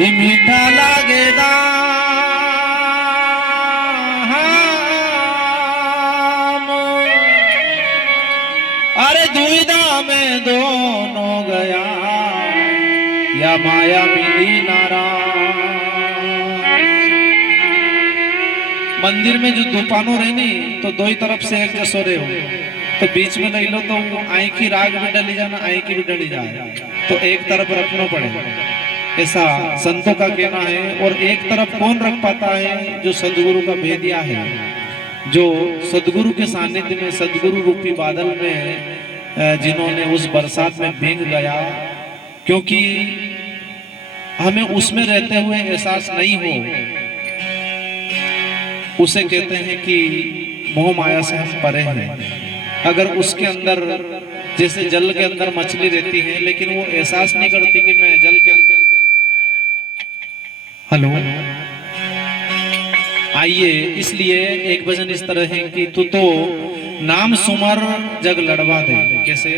ये मीठा लागेदा अरे दुविधा में दोनों गया या माया मिली नारा। मंदिर में जो दुकानों रहनी तो दो ही तरफ से एक जैसो रहे हो, तो बीच में नहीं लो तो आई की राग भी डली जाना, आई की भी डली जाए, तो एक तरफ रखना पड़ेगा, ऐसा संतों का कहना है। और एक तरफ कौन रख पाता है? जो सदगुरु का भेदिया है, जो सदगुरु के सानिध्य में, सदगुरु रूपी बादल में जिन्होंने उस बरसात में भीग गया, क्योंकि हमें उसमें रहते हुए एहसास नहीं हो, उसे कहते हैं कि मोह माया से हम परे हैं। अगर उसके अंदर जैसे जल के अंदर मछली रहती है लेकिन वो एहसास नहीं करती कि मैं जल के अंदर। हेलो, आइए, इसलिए एक भजन इस तरह है कि तू तो नाम सुमर जग लड़वा दे। कैसे?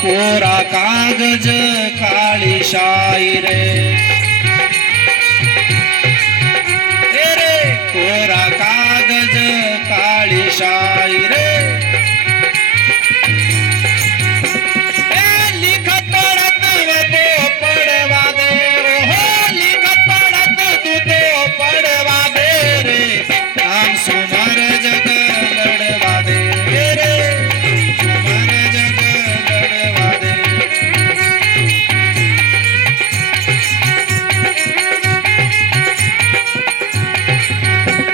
कोरा कागज काली शायर रे, कोरा कागज काली शायर लिखत पढ़त तो पढ़वा दे, हो लिखत पढ़त तू तो पढ़वा दे रे, नाम सुमर जग लड़वा दे रे, सुमर जग लड़वा दे।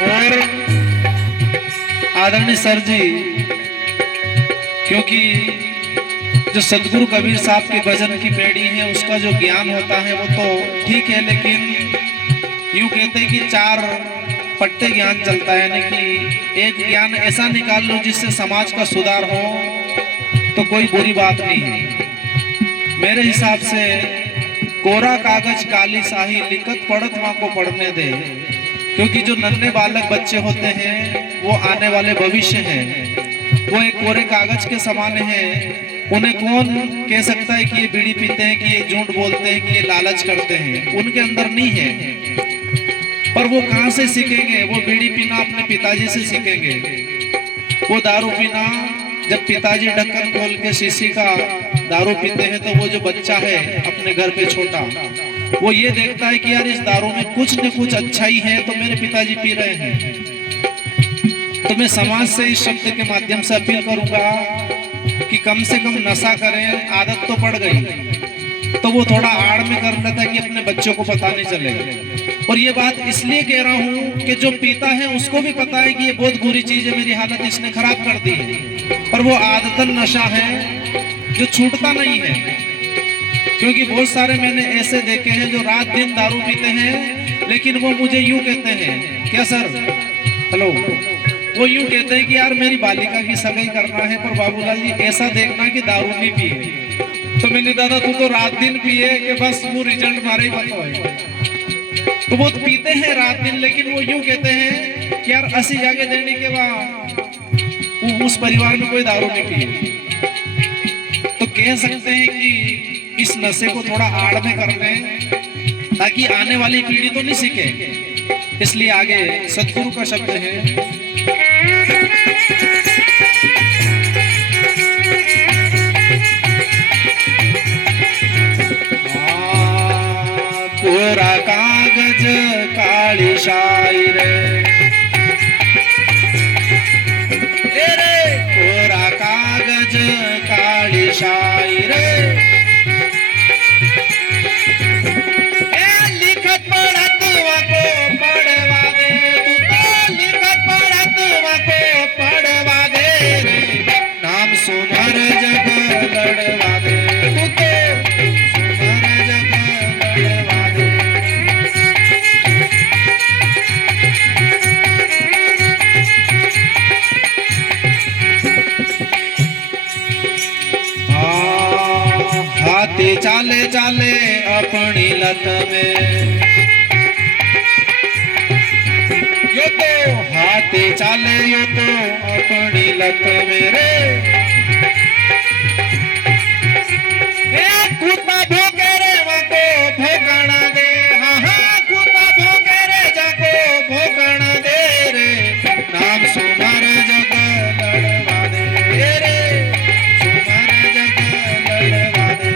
और आदरणीय सर जी, क्योंकि जो सदगुरु कबीर साहब के भजन की पेड़ी है उसका जो ज्ञान होता है वो तो ठीक है, लेकिन यूं कहते हैं कि चार पट्टे ज्ञान चलता है, यानी कि एक ज्ञान ऐसा निकाल लो जिससे समाज का सुधार हो तो कोई बुरी बात नहीं है। मेरे हिसाब से कोरा कागज काली शाही लिखत पढ़त माँ को पढ़ने दे, क्योंकि जो नन्हे बालक बच्चे होते हैं वो आने वाले भविष्य हैं, वो एक कोरे कागज के समान हैं। उन्हें कौन कह सकता है कि ये बीड़ी पीते हैं, कि ये झूठ बोलते हैं, कि ये लालच करते हैं? उनके अंदर नहीं है। पर वो कहां से सीखेंगे? वो बीड़ी पीना अपने पिताजी से सीखेंगे। वो दारू पीना, जब पिताजी ढक्कन खोल के शीशी का दारू पीते हैं तो वो जो बच्चा है अपने घर पे छोटा, वो ये देखता है कि यार इस दारू में कुछ न कुछ अच्छाई है तो मेरे पिताजी पी रहे हैं। तो मैं समाज से इस शब्द के माध्यम से अपील करूंगा कि कम से कम नशा करें। आदत तो पड़ गई तो वो थोड़ा आड़ में कर लेता है कि अपने बच्चों को पता नहीं चलेगा। और ये बात इसलिए कह रहा हूँ कि जो पीता है उसको भी पता है कि ये बहुत बुरी चीज है, मेरी हालत इसने खराब कर दी है, पर वो आदतन नशा है जो छूटता नहीं है। क्योंकि बहुत सारे मैंने ऐसे देखे हैं जो रात दिन दारू पीते हैं, लेकिन वो मुझे यूं कहते हैं, क्या सर, हेलो, वो यूं कहते हैं कि यार मेरी बालिका की सगाई करना है, पर बाबूलाल जी ऐसा देखना कि दारू नहीं पिए। तो मैंने दादा तू तो रात दिन पिए कि बस वो रिजल्ट मारे ही बताओ। तो वो पीते हैं रात दिन, लेकिन वो यूं कहते हैं कि यार असी जाके देने के बाद उस परिवार में कोई दारू नहीं पिए। तो कह सकते हैं कि इस नशे को थोड़ा आड़ में कर दें ताकि आने वाली पीढ़ी तो नहीं सीखे। इसलिए आगे सतगुरु का शब्द है, हाथी चाले चाले अपनी लत में, यो तो हाथी चाले यो तो अपनी लत में रे। कुत्ता भोगे रे वाको भोगना दे, हाँ हाँ कुत्ता भोगे रे जाको भोगना दे रे। नाम सुमार जग लड़वा दे रे, सुमार जग लड़वा दे।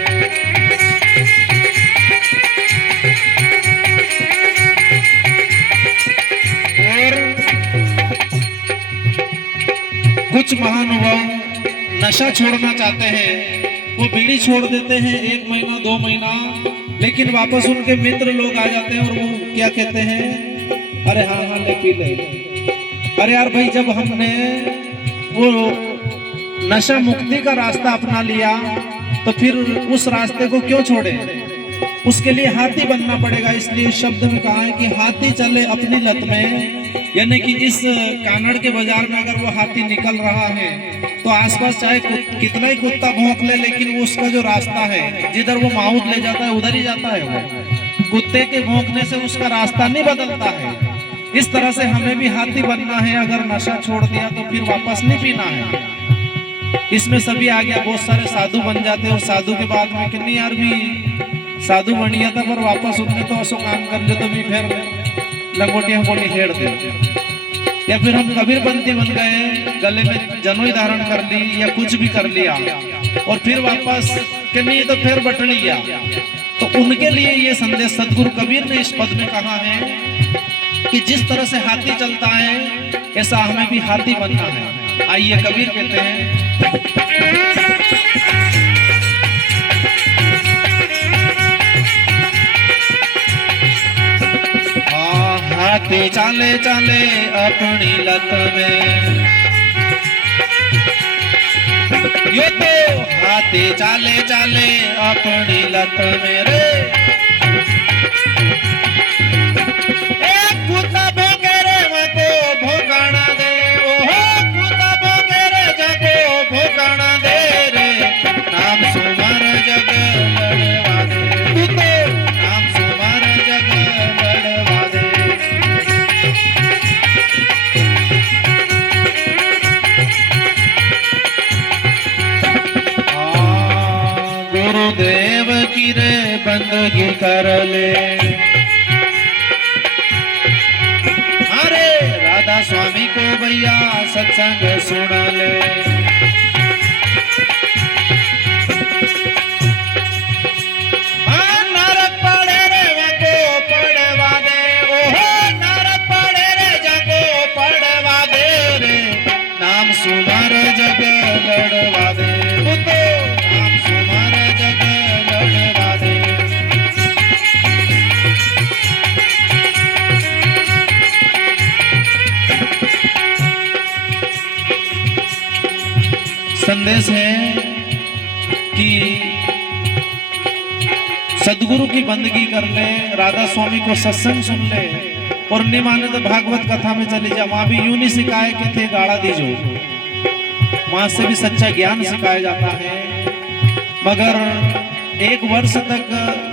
और कुछ महानुभाव नशा छोड़ना चाहते हैं, वो बीड़ी छोड़ देते हैं 1 महीना 2 महीना, लेकिन वापस उनके मित्र लोग आ जाते हैं और वो क्या कहते हैं, अरे हाँ हाँ ले पी ले। अरे यार भाई, जब हमने वो नशा मुक्ति का रास्ता अपना लिया तो फिर उस रास्ते को क्यों छोड़े? उसके लिए हाथी बनना पड़ेगा। इसलिए शब्द में कहा है कि हाथी चले अपनी लत में, यानी कि इस कानड़ के बाजार में अगर वो हाथी निकल रहा है तो आसपास चाहे कितना ही कुत्ता भौंक ले, लेकिन वो उसका जो रास्ता है जिधर वो माउथ ले जाता है उधर ही जाता है। वो कुत्ते के भौंकने से उसका रास्ता नहीं बदलता है। इस तरह से हमें भी हाथी बनना है। अगर नशा छोड़ दिया तो फिर वापस नहीं पीना है। इसमें सभी आ गया, बहुत सारे साधु बन जाते और साधु के बाद में कितनी यार भी साधु बन गया था पर वापस उनने तो असो काम कर लिया तो भी फिर लंगोटियां बोली हेड़ दे, या फिर हम कबीरपंथी बन गए, गले में जनोई धारण कर ली या कुछ भी कर लिया और फिर वापस कि नहीं तो फिर बट लिया। तो उनके लिए ये संदेश सदगुरु कबीर ने इस पद में कहा है कि जिस तरह से हाथी चलता है ऐसा हमें भी हाथी बनना है। आइए कबीर कहते हैं, हाथी चाले चाले अपनी लत में, यो तो हाथी चाले चाले अपनी लत में रे। कुत्ता भोगे रे वाको भोगना दे, ओहो कुत्ता भोगे रे जाको भोगना दे रे। नाम सुमार जग लड़वा दे, तू तो नाम सुमार जग लड़वा दे। गुरुदेव की रे बंदगी कर ले, अरे राधा स्वामी को भैया सत्संग सुन ले। नरक पड़े रे वाको पड़वा दे, ओहो नरक पड़े रे जाको पड़वा दे रे। नाम सुमार जग लड़वा दे, नाम सुमार जग लड़वा दे। संदेश है कि सदगुरु की बंदगी कर ले, राधा स्वामी को सत्संग सुन ले और नहीं माने तो भागवत कथा में चले जा। वहां भी यूं नहीं सिखाए कि थे गाड़ा दीजो, वहां से भी सच्चा ज्ञान सिखाया जाता है। मगर 1 वर्ष तक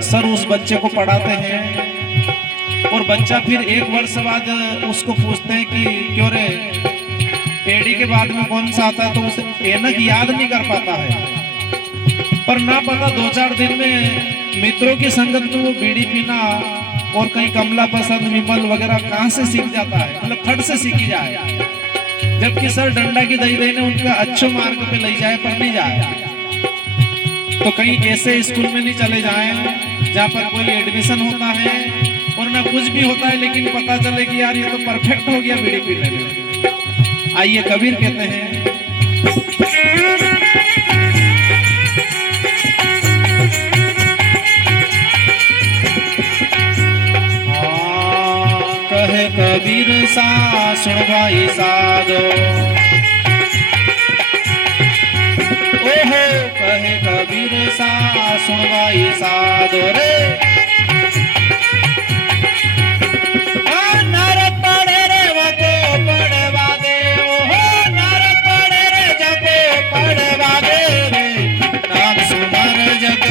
सर उस बच्चे को पढ़ाते हैं और बच्चा फिर 1 वर्ष बाद उसको पूछते हैं कि क्यों रे पेड़ी के बाद में कौन सा आता है, तो उसे एनक याद नहीं कर पाता है। पर ना पता 2-4 दिन में मित्रों की संगत में वो बीड़ी पीना और कहीं कमला पसंद विमल वगैरह कहां से सीख जाता है, मतलब फट से सीखी जाए। जबकि सर डंडा की दही दही ने उनका अच्छे मार्ग पे ले जाए पर नहीं जाए। तो कहीं ऐसे स्कूल में नहीं चले जाए जहाँ पर कोई एडमिशन होता है और ना कुछ भी होता है, लेकिन पता चले कि यार ये तो परफेक्ट हो गया बीड़ी पीने में। आइए कबीर कहते हैं, कहे कबीर सा सुन भाई साधो, ओहो कहे कबीर सा सुन भाई साधो रे। नरक पड़े रे वाको पड़वा दे, ओहो नरक पड़े रे जाको पड़वा दे रे। नाम सुमार जग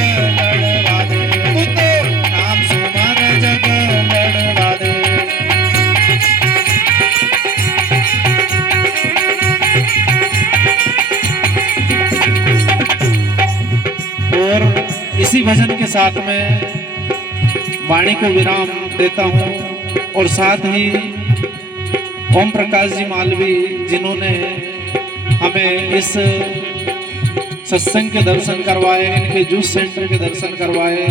इसी भजन के साथ में वाणी को विराम देता हूँ। और साथ ही ओम प्रकाश जी मालवी जिन्होंने हमें इस सत्संग के दर्शन करवाए, इनके जूस सेंटर के दर्शन करवाए,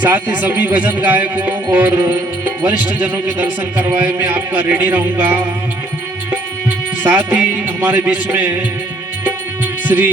साथ ही सभी भजन गायकों और वरिष्ठ जनों के दर्शन करवाए, मैं आपका ऋणी रहूंगा। साथ ही हमारे बीच में श्री